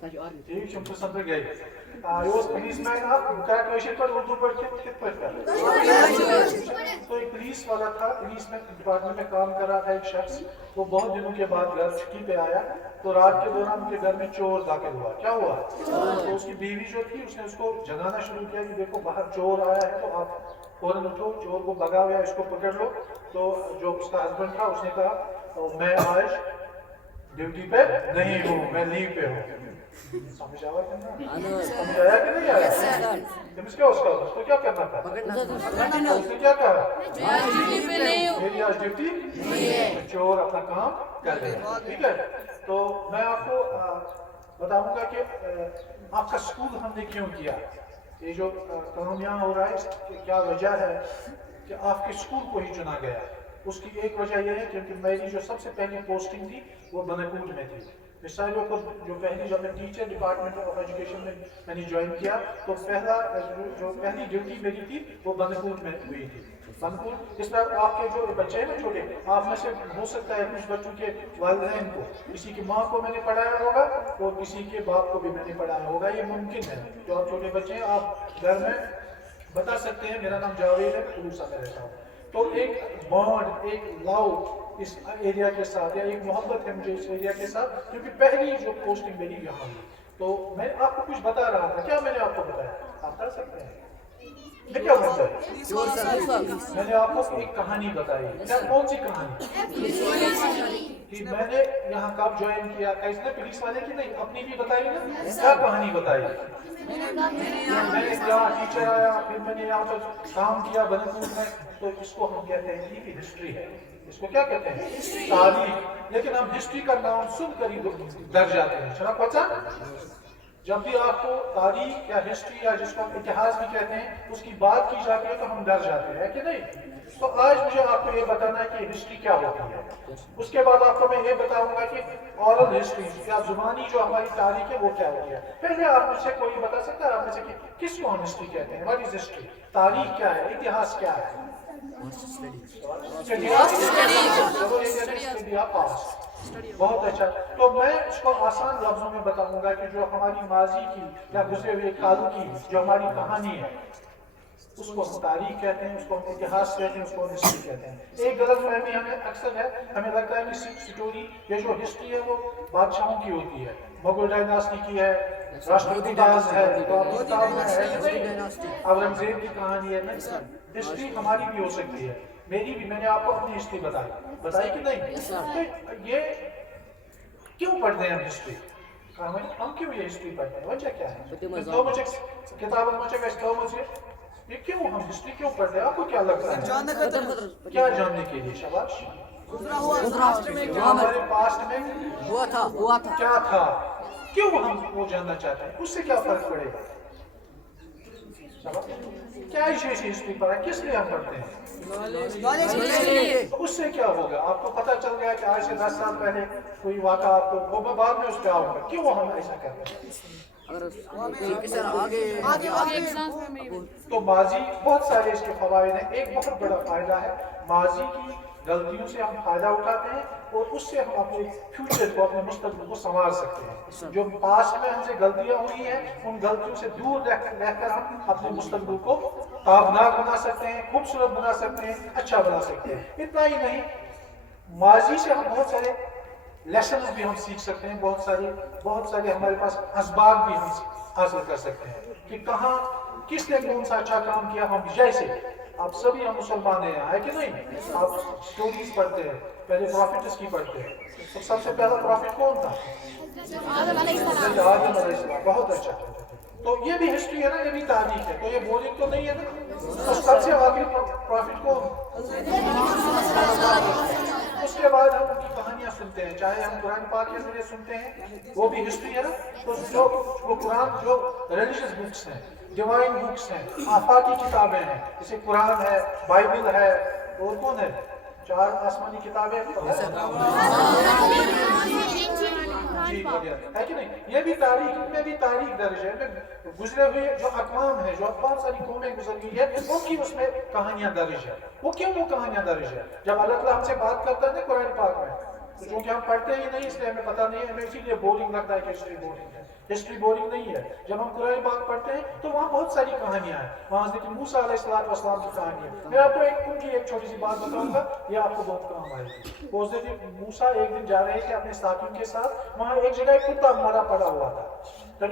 ٹھیک تم سمجھ گئے یہ پولیس مین آپ کیا کوشش پر اردو پڑھ کے کت پر کر تو ایک پولیس والا تھا پولیس میں ڈپارٹمنٹ میں کام کر رہا تھا ایک شخص وہ بہت دنوں کے بعد گھر چھٹی پہ آیا تو رات کے دوران ان کے گھر میں چور داخل ہوا کیا ہوا تو اس کی بیوی جو تھی اس نے اس کو جگانا شروع کیا کہ دیکھو باہر چور آیا ہے تو آپ فوراً اٹھو چور کو بھگا ہوا اس کو پکڑ لو تو جو اس کا ہسبینڈ تھا اس نے کہا میں آج ڈیوٹی پہ نہیں ہوں میں لیو پہ ہوں سمجھ آیا کہ نہیں آیا اس کو کیا کرنا تھا اس نے کیا کہا میری آج ڈیوٹی چور اپنا کام کر رہے ہیں ٹھیک ہے تو میں آپ کو بتاؤں گا کہ آپ کا اسکول ہم نے کیوں کیا یہ جو کام یہاں ہو رہا ہے کیا وجہ ہے کہ آپ کے اسکول کو ہی چنا گیا اس کی ایک وجہ یہ ہے کیونکہ میری جو سب سے پہلی پوسٹنگ تھی وہ بنکوٹ میں تھی مثالوں کو جو پہلی جب میں ٹیچر ڈپارٹمنٹ آف ایجوکیشن میں نے جوائن کیا تو پہلی ڈیوٹی میری تھی وہ بنکوٹ میں ہوئی تھی بنکوٹ اس طرح آپ کے جو بچے ہیں نا چھوٹے آپ میں سے ہو سکتا ہے کچھ بچوں کے والدین کو کسی کی ماں کو میں نے پڑھایا ہوگا اور کسی کے باپ کو بھی میں نے پڑھایا ہوگا یہ ممکن ہے جو آپ چھوٹے بچے ہیں آپ گھر میں بتا سکتے ہیں میرا نام جاوید ہے خلوصہ میں رہتا ہوں تو ایک بانڈ ایک لاؤ اس ایریا کے ساتھ یا ایک محبت ہے مجھے اس ایریا کے ساتھ کیونکہ پہلی جو پوسٹنگ میری یہاں ہوئی تو میں آپ کو کچھ بتا رہا تھا کیا میں نے آپ کو بتایا آپ کر سکتے ہیں میں کیا بتایا میں نے آپ کو ایک کہانی بتائی کیا کون سی کہانی کہ میں نے یہاں کب جوائن کیا کس نے پولیس والے کی نہیں اپنی بھی بتائی نا کیا کہانی بتائی میں ایک یہاں ٹیچر آیا پھر میں نے یہاں پر کام کیا بنکوٹ میں تو اس کو ہم کہتے ہیں کہ ہسٹری ہے اس کو کیا کہتے ہیں تاریخ لیکن ہم ہسٹری کا نام سن کر ہی ڈر جاتے ہیں شناخت پہچان جب بھی آپ کو تاریخ یا ہسٹری یا جس کو ہم اتہاس بھی کہتے ہیں اس کی بات کی جاتی ہے تو ہم ڈر جاتے ہیں کہ نہیں تو آج مجھے آپ کو یہ بتانا ہے کہ ہسٹری کیا ہوتی ہے اس کے بعد آپ کو میں یہ بتاؤں گا کہ اورل ہسٹری یا زبانی جو ہماری تاریخ ہے وہ کیا ہوتی ہے پہلے آپ مجھ سے کوئی بتا سکتا ہے آپ میں سے کہ کس کو ہم ہسٹری کہتے ہیں واٹ از ہسٹری تاریخ کیا ہے اتہاس کیا ہے بہت اچھا تو میں اس کو آسان لفظوں میں بتاؤں گا کہ جو ہماری ماضی کی یا گزرے ہوئے کالوں کی جو ہماری کہانی ہے اس کو ہم تاریخ کہتے ہیں اس کو ہم اتہاس کہتے ہیں اس کو ہم ہسٹری کہتے ہیں ایک غلط فہمی ہمیں اکثر ہے ہمیں لگتا ہے کہ سٹوری یہ جو ہسٹری ہے وہ بادشاہوں کی ہوتی ہے مغل ڈائناسٹی کی ہے راشٹرپتی داس ہے اورنگزیب کی کہانی ہے ہسٹری ہماری بھی ہو سکتی ہے میری بھی میں نے آپ کو اپنی ہسٹری بتائی کہ نہیں یہ کیوں پڑھتے ہیں ہم ہسٹری ہم کیوں یہ ہسٹری پڑھتے ہیں وجہ کیا ہے کتابوں میں یہ کیوں ہم ہسٹری کیوں پڑھتے ہیں آپ کو کیا لگتا ہے کیا جاننے کے لیے شاباش ہمارے پاسٹ میں ہوا تھا کیا تھا کیوں ہم وہ جاننا چاہتے ہیں اس سے کیا فرق پڑے گا کیا ہسٹری پڑھا کس لیے ہم پڑھتے ہیں اس سے کیا ہوگا آپ کو پتہ چل گیا کہ آج سے 10 سال پہلے کوئی واقعہ آپ کو وہ بعد میں اس پہ آؤں گا کیوں ہم ایسا کرتے ہیں تو ماضی بہت سارے اس کے فوائد ہیں ایک بہت بڑا فائدہ ہے ماضی کی غلطیوں سے ہم فائدہ اٹھاتے ہیں اور اس سے ہم اپنے فیوچر کو اپنے مستقبل کو سنوار سکتے ہیں جو پاسٹ میں ہم سے غلطیاں ہوئی ہیں ان غلطیوں سے دور رہ کر ہم اپنے مستقبل کو تابناک بنا سکتے ہیں خوبصورت بنا سکتے ہیں اچھا بنا سکتے ہیں اتنا ہی نہیں ماضی سے ہم بہت سارے لیسنز بھی ہم سیکھ سکتے ہیں بہت سارے ہمارے پاس اسباق بھی ہم حاصل کر سکتے ہیں کہ کہاں کس نے کون سا اچھا کام کیا ہم جیسے آپ سبھی ہم مسلمان ہیں ہے کہ نہیں آپ سٹوریز پڑھتے ہیں پہلے پروفیٹس کی پڑھتے ہیں تو سب سے پہلا پروفیٹ کون تھا آدم علیہ السلام بہت اچھا تو یہ بھی ہسٹری ہے نا یہ بھی تاریخ ہے تو یہ بورنگ تو نہیں ہے نا تو سب سے آخری پروفیٹ کون اس کے بعد ہم ان کی کہانیاں سنتے ہیں چاہے ہم قرآن پاک کے ذریعے سنتے ہیں وہ بھی ہسٹری ہے نا تو جو وہ قرآن جو ریلیجیس بکس ہیں ڈیوائن بکس ہیں آفاقی کتابیں ہیں جیسے قرآن ہے بائبل ہے اور کون ہے 4 آسمانی کتابیں جی ہے کہ نہیں یہ بھی تاریخ میں بھی تاریخ درج ہے گزرے ہوئے جو اقوام ہیں جو بہت ساری قومیں گزر گئی ہے ان کی اس میں کہانیاں درج ہے وہ کیوں وہ کہانیاں درج ہے جب اللہ تعالیٰ ہم سے بات کرتا ہے نا قرآن پاک میں तो चूंकि हम पढ़ते ही नहीं इसलिए हमें पता नहीं है, हमें इसीलिए बोरिंग लगता है कि हिस्ट्री बोरिंग है। हिस्ट्री बोरिंग नहीं है। जब हम कुरान पाक पढ़ते हैं तो वहाँ बहुत सारी कहानियाँ हैं। वहाँ से मूसा अलैहिस्सलाम की कहानी है। मैं आपको उनकी एक छोटी सी बात बताऊंगा, ये आपको बहुत काम आएगी। वो उस दिन मूसा एक दिन जा रहे थे अपने साथियों के साथ, वहाँ एक जगह एक कुत्ता मरा पड़ा हुआ था। तो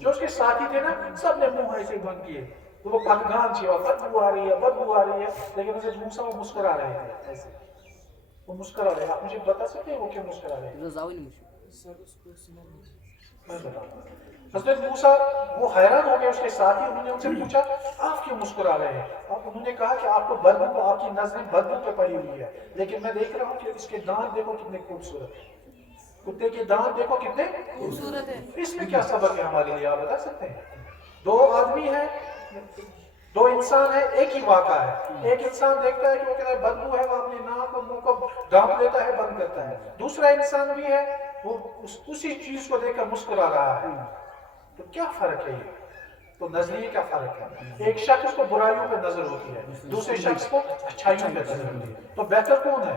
जो उसके साथी थे ना, सबने मुंह ऐसे बंद किए, तो वो बदगान थी, बदबू आ रही है, बदबू आ रही है, लेकिन उसे मूसा वो मुस्कुरा रहे थे ऐसे, वो मुस्कुरा रहे। आप मुझे बता सकते हैं वो क्यों मुस्कुरा रहे हैं? हज़रत मूसा वो हैरान हो गए, उसके साथी उन्होंने उनसे पूछा आप क्यों मुस्कुरा रहे हैं? और उन्होंने कहा कि आपको बदबू, आपकी नजरें बदबू पे पड़ी हुई है, लेकिन मैं देख रहा हूँ कि इसके दांत देखो कितने खूबसूरत है, कुत्ते के दांत देखो कितने खूबसूरत है। इसमें क्या सबक है हमारे लिए, आप बता सकते हैं? दो आदमी हैं, दो इंसान है, एक ही वाक़ा है। एक इंसान देखता है कि वो कहता है बदबू है, वो अपने नाक और मुंह को ढांप लेता है, बंद करता है। दूसरा इंसान भी है, वो उसी चीज को देखकर मुस्कुरा रहा है। तो क्या फर्क है ये? तो नजरिए का फर्क है। एक शख्स को बुराइयों पे नजर होती है, दूसरे शख्स को अच्छाइयों पे नजर होती है। तो बेहतर कौन है?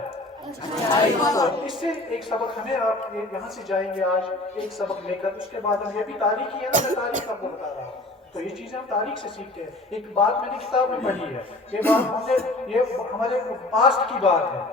इससे एक सबक हमें, आप यहाँ से जाएंगे आज एक सबक लेकर, उसके बाद हम, ये भी तारीख ही है ना, मैं तारीख आपको बता रहा हूँ, तो ये चीजें हम तारीख से सीखते हैं। एक बात मैंने किताब में पढ़ी है, ये बात हमने, ये हमारे पास्ट की बात है,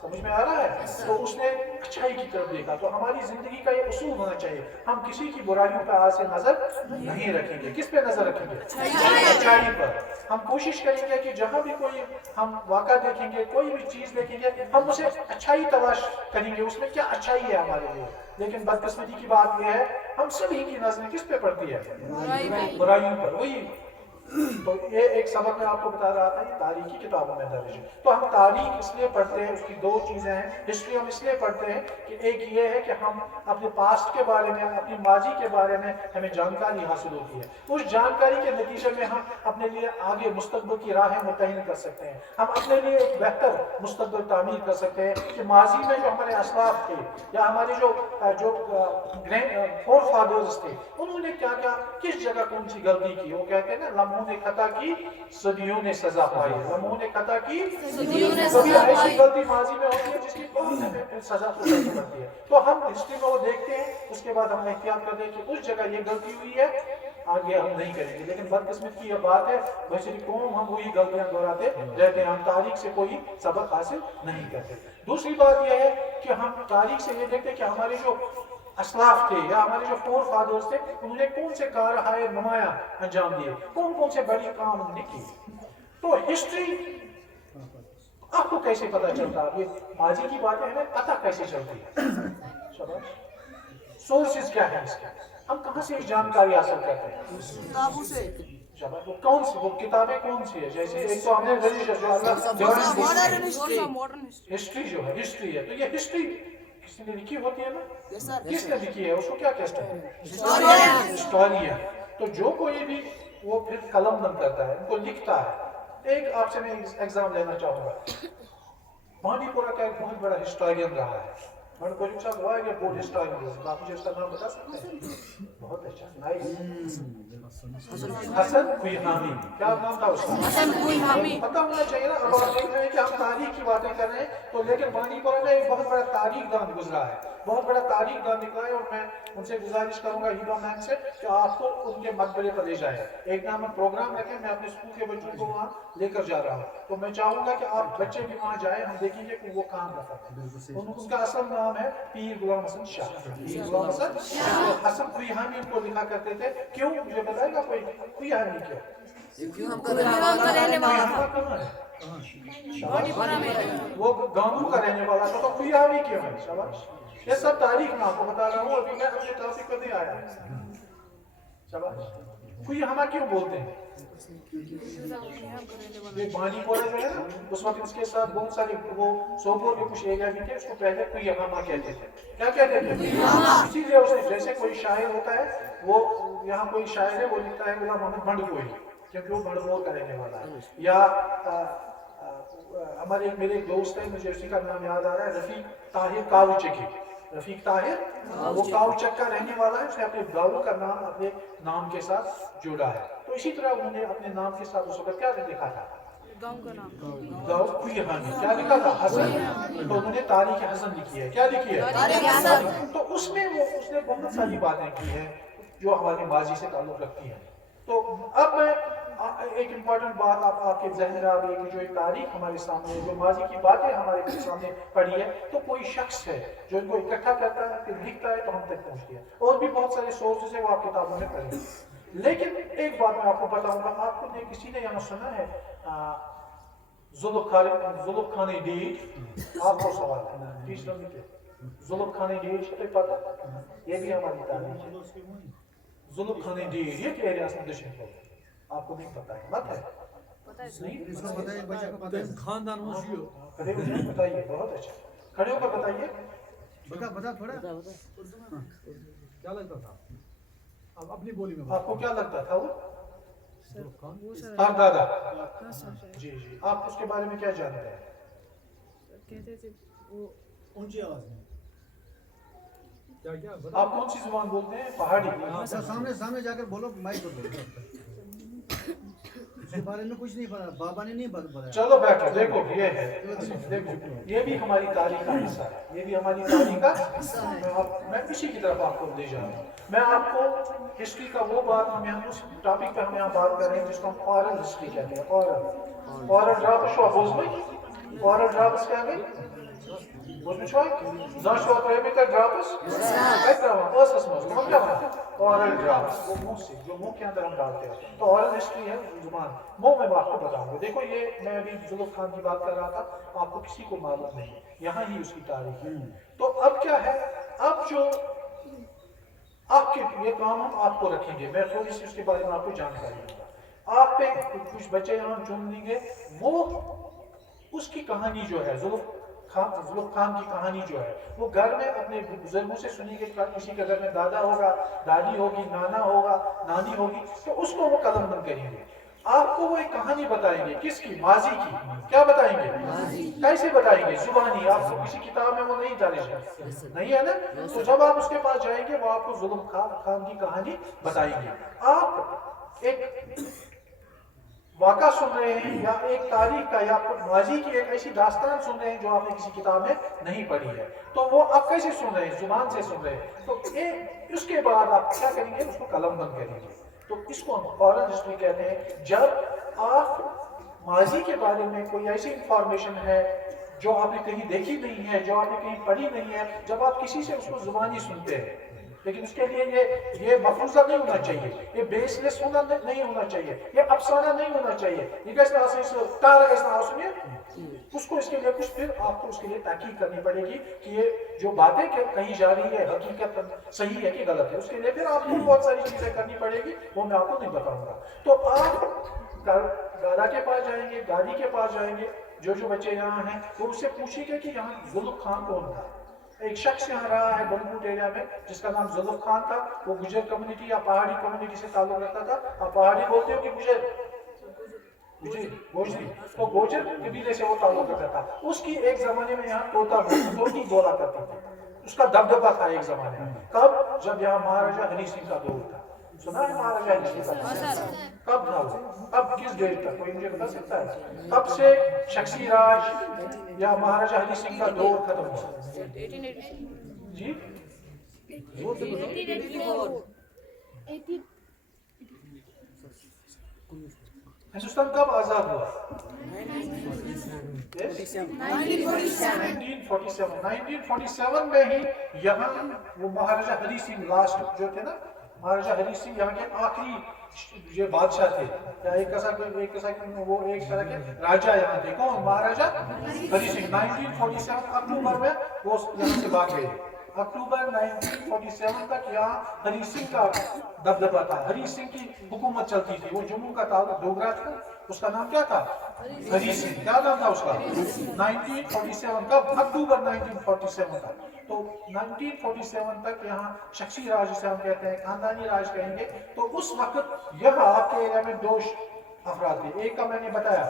समझ में आ रहा है? तो उसने अच्छाई की तरफ देखा। तो हमारी जिंदगी का ये उसूल होना चाहिए, हम किसी की बुराइयों पर आज से नजर नहीं रखेंगे। किस पे नजर रखेंगे? अच्छाई पर। हम कोशिश करेंगे कि जहाँ भी कोई हम वाक़ा देखेंगे, कोई भी चीज देखेंगे, हम उसे अच्छाई तलाश करेंगे, उसमें क्या अच्छाई है हमारे लिए। लेकिन बदकिस्मती की बात यह है, हम सभी की नजरें किस पे पड़ती है? बुराइयों पर। वही तो ये एक सबक मैं आपको बता रहा था, ये तारीखी किताबों में दर्ज है। तो हम तारीख इसलिए पढ़ते हैं, उसकी दो चीज़ें हैं। हिस्ट्री हम इसलिए पढ़ते हैं कि एक ये है कि हम अपने पास्ट के बारे में, अपनी माजी के बारे में हमें जानकारी हासिल होती है। उस जानकारी के नतीजे में हम अपने लिए आगे मुस्तकबिल की राहें मुतय्यन कर सकते हैं। हम अपने लिए एक बेहतर मुस्तकबिल तामीर कर सकते हैं कि माजी में जो हमारे असलाफ थे या हमारे जो फोर फादर्स थे, उन्होंने क्या क्या, किस जगह कौन सी गलती की। वो कहते हैं ना, लम्हों ने खता की सदियों ने सजा पाई। लम्हों ने खता की सदियों ने सजा पाई। ऐसी गलती माजी में होती है जिसकी बहुत हमें सजा भुगतनी पड़ती है। तो हम हिस्ट्री में वो देखते हैं, उसके बाद हम एहतियात करते हैं कि उस जगह ये गलती हुई है, आगे हम नहीं करेंगे। लेकिन बदकिस्मत की यह बात है, बशरी कौम हम वही गलतियां दोहराते रहते हैं, हम तारीख से कोई सबक हासिल नहीं करते। दूसरी बात यह है कि हम तारीख से ये देखते हैं कि हमारे जो असलाफ थे या हमारे जो फोर फादर्स थे, उन्होंने कौन से कारहाय नुमाया अंजाम दिए, कौन कौन से बड़ी काम उन्होंने की। तो हिस्ट्री आपको कैसे पता चलता है? ये माजी की बातें हमें पता कैसे चलती है? सोर्सेज क्या है इसके, हम कहाँ से जानकारी हासिल करते हैं? किताबों से। वो कौन सी, वो किताबें कौन सी है? जैसे एक तो हमने हिस्ट्री जो है, हिस्ट्री है, तो ये हिस्ट्री किसी ने लिखी होती है ना? किसने लिखी है? उसको क्या कहते हैं? हिस्टोरियन। तो जो कोई भी वो फिर कलम बंद करता है, उनको लिखता है। एक आपसे मैं एग्जाम लेना चाहूंगा, बांडीपुरा का एक बहुत बड़ा हिस्टोरियन रहा है, कोई साहब हुआ है कि बोर्ड हिस्टोरियन, आप मुझे उसका नाम बता सकते हैं? बहुत अच्छा, नाइस। हसन कुइहामी, क्या नाम था उसका? हसन कुइहामी। पता होना चाहिए ना। अब आप देख रहे हैं कि हम तारीख की बातें कर रहे हैं, तो लेकिन बांडीपुरा में एक बहुत बड़ा तारीखदान गुजरा है, बहुत बड़ा तारीखदान निकला है। और मैं उनसे गुजारिश करूंगा हीरा मैम से कि आपको उनके मकबरे पर ले जाए। एक नाम हम प्रोग्राम रखें, मैं अपने स्कूल के बच्चों को वहाँ लेकर जा रहा हूँ, तो मैं चाहूंगा कि आप बच्चे भी वहाँ जाए, हम देखेंगे कि वो काम करता है। उनका असल नाम है पीर गुलाम हसन शाह। पीर गुलाम हसन हसन कुइहामी उनको लिखा करते थे। क्यों, मुझे बताएगा कोई? कुइहामी क्यों? वो गांव का रहने वाला था, तो कुइहामी क्यों है? शाबाश। ये सब तारीख मैं आपको बता रहा हूँ, अभी मैं अपने टॉपिक पर नहीं आया। शाबाश। कुइहामा क्यों बोलते हैं? ये बांडीपुरा जो है ना, उस वक्त इसके साथ बहुत सारे वो सोपोर के कुछ एरिया भी थे, उसको पहले कुइहामा कहते थे। क्या कहते थे? इसीलिए उसने, जैसे कोई शायर होता है, वो यहाँ कोई शायर है, वो लिखता है गुलाम मोहम्मद भंडकोई, क्योंकि वो भंडकोर का रहने वाला है। या हमारे मेरे एक दोस्त है, मुझे उसी का नाम याद आ रहा है, रफीक ताहिर कावचकी। रफीक ताहिर, वो कावचक का रहने वाला है, उसने अपने गाँव का नाम अपने नाम के साथ जोड़ा है। तो इसी तरह उन्होंने अपने नाम के साथ उस वक्त क्या लिखा था? गाँव कुयहानी, क्या लिखा था? हसन। तो उन्होंने तारीख हसन लिखी है। क्या लिखी है? तो उसमें उसने बहुत सारी बातें की हैं जो हमारे माजी से ताल्लुक रखती हैं। तो अब मैं एक इम्पॉर्टेंट बात आपके जहन में आ गई कि जो एक तारीख हमारे सामने है, जो माजी की बातें हमारे सामने पड़ी है, तो कोई शख्स है जो इनको इकट्ठा करता है, फिर लिखता है, तो हम तक पहुँचती है। और भी बहुत सारे सोर्सेज है, वो आप किताबों में पढ़ेंगे। लेकिन एक बात मैं आपको बताऊंगा, आपको किसी ने यहाँ सुना है जुल्फ खाने डेट? आपको सवाल है, जुल्फ खाने डेट तो पता? ये भी हमारी तारीख है। जुल्फ खाने डेट ये क्या एरिया में दशन है, आपको नहीं पता है? मत है नहीं, इसको बताइए, बच्चे को बताइए, खानदान होशियो खड़े हो जाइए, बताइए। बहुत अच्छा, खड़े होकर बताइए। बता थोड़ा क्या लगता था? अब अपनी बोली में आपको क्या लगता था वो? दादा जी जी, आप उसके बारे में क्या जानते हैं? कहते थे वो ऊंची आवाज में क्या आप कौन सी जुबान बोलते हैं? पहाड़ी? सामने जाकर बोलो, माइक पर बोलो। इसके बारे में कुछ नहीं पता, बाबा ने नहीं बताया। चलो बैठो, देखो ये है, देखो ये भी हमारी तारीख का हिस्सा है, ये भी हमारी तारीख का हिस्सा है। मैं इसी की तरफ आपको ले जा रहा हूँ। मैं आपको हिस्ट्री का वो बात, हम यहाँ उस टॉपिक पे हम यहाँ बात कर रहे हैं जिसको हम ऑरल हिस्ट्री कहते हैं। ऑरल ड्राफ्ट शो बोझ ऑरल ड्राफ्ट क्या है? Bozmuş var? Zaten o kıymetler drapes? Evet tamam. O esas mı? Tamam क्या? Oral drapes. वो मुंह से, जो मुंह के अंदर हम डालते हैं। तो oral history है जुबान। वो मैं आपको बताऊंगा। देखो ये मैं अभी जुल्फ खान की बात कर रहा था, आपको किसी को मालूम नहीं। यहाँ ही उसकी तारीख है। तो अब क्या है? अब जो आपके ये काम हम आपको रखेंगे, मैं थोड़ी सी उसके बारे में आपको जानकारी दूंगा। आप पे कुछ बच्चे यहाँ चुन लेंगे, वो उसकी कहानी जो है जुल्फ खान की कहानी जो है वो घर में अपने बुजुर्गों से सुनी गई। किसी के घर में दादा होगा, दादी होगी, नाना होगा, नानी होगी, तो उसको वो कलम बंद करेंगे। आपको वो एक कहानी बताएंगे, किसकी? माजी की। क्या बताएंगे? कैसे बताएंगे? जुबानी। आपको किसी किताब में वो नहीं दर्ज नहीं है ना? तो जब आप उसके पास जाएंगे वो आपको जुल्फ खान की कहानी बताएंगे। आप एक वाक़ा सुन रहे हैं या एक तारीख का या माजी की एक ऐसी दास्तान सुन रहे हैं जो आपने किसी किताब में नहीं पढ़ी है, तो वो आप कैसे सुन रहे हैं? जुबान से सुन रहे हैं। तो उसके बाद आप क्या करेंगे? उसको कलम बंद करेंगे। तो इसको हम ऑरल हिस्ट्री कहते हैं। जब आप माजी के बारे में कोई ऐसी इंफॉर्मेशन है जो आपने कहीं देखी नहीं है, जो आपने कहीं पढ़ी नहीं है, जब आप किसी से उसको जुबानी सुनते हैं, लेकिन उसके लिए ये मफरूजा नहीं होना चाहिए, ये बेसलेस होना नहीं होना चाहिए, ये अफसाना नहीं होना चाहिए। ये कैसे सुनिए उसको, इसके लिए कुछ फिर आपको उसके लिए तहकीक करनी पड़ेगी कि ये जो बातें कही जा रही है हकीकत सही है कि गलत है। उसके लिए फिर आपको बहुत सारी चीजें करनी पड़ेगी, वो मैं आपको नहीं बताऊंगा। तो आप दादा के पास जाएंगे, दादी के पास जाएंगे, जो बच्चे यहाँ हैं तो उससे पूछिएगा कि यहाँ जुल्फ खान कौन था। एक शख्स यहाँ रहा है बनगुट एरिया में जिसका नाम जुल्फ खान था। वो गुजर कम्युनिटी या पहाड़ी कम्युनिटी से ताल्लुक रखता था। आप पहाड़ी बोलते हो कि गुजर? गोजरी। तो गोजर कबीले से वो ताल्लुक रखता था। उसकी एक जमाने में यहाँ तोती बोला करता था, उसका दबदबा था एक जमाने में। कब? जब यहाँ महाराजा हरी सिंह का दौर था। सुना है महाराजा हरी सिंह का? कब था वो? अब किस डेट तक कोई मुझे बता सकता है? कब से शख्सी राज या महाराजा हरी सिंह का दौर खत्म हुआ? जी हिंदुस्तान कब आजाद हुआ? 1947 में ही यहाँ वो महाराजा हरी सिंह लास्ट जो थे ना, महाराजा हरी सिंह यहाँ के आखिरी ये बादशाह थे या एक तरह के राजा यहाँ थे। कौन? महाराजा हरी सिंह। 1947 अक्टूबर में वो यहाँ से भाग गए। अक्टूबर 1947 तक यहाँ हरी सिंह का दबदबा था, हरी सिंह की हुकूमत चलती थी। वो जम्मू का डोगरा था, उसका नाम क्या था? हरी सिंह। क्या नाम था उसका? 1947 का अक्टूबर 1947 तक। तो 1947 तक यहाँ शख्सी राज जिसे हम कहते हैं, खानदानी राज कहेंगे। तो उस वक्त यहाँ आपके एरिया में दो अफराद थे। एक का मैंने बताया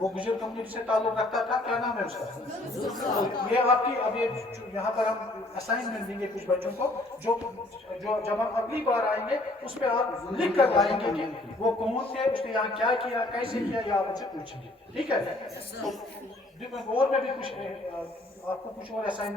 وہ गुजर कम्युनिटी से ताल्लुक रखता था, क्या नाम है उसका? तो ये आपकी, अब ये यहाँ पर हम असाइनमेंट देंगे कुछ बच्चों को, जो जब हम अगली बार आएंगे उस पर आप लिख कर लाएंगे कि वो कौन थे, उसने यहाँ क्या किया, कैसे किया, ये आप उनसे पूछेंगे, ठीक है? तो और में भी कुछ आपको कुछ और असाइनमेंट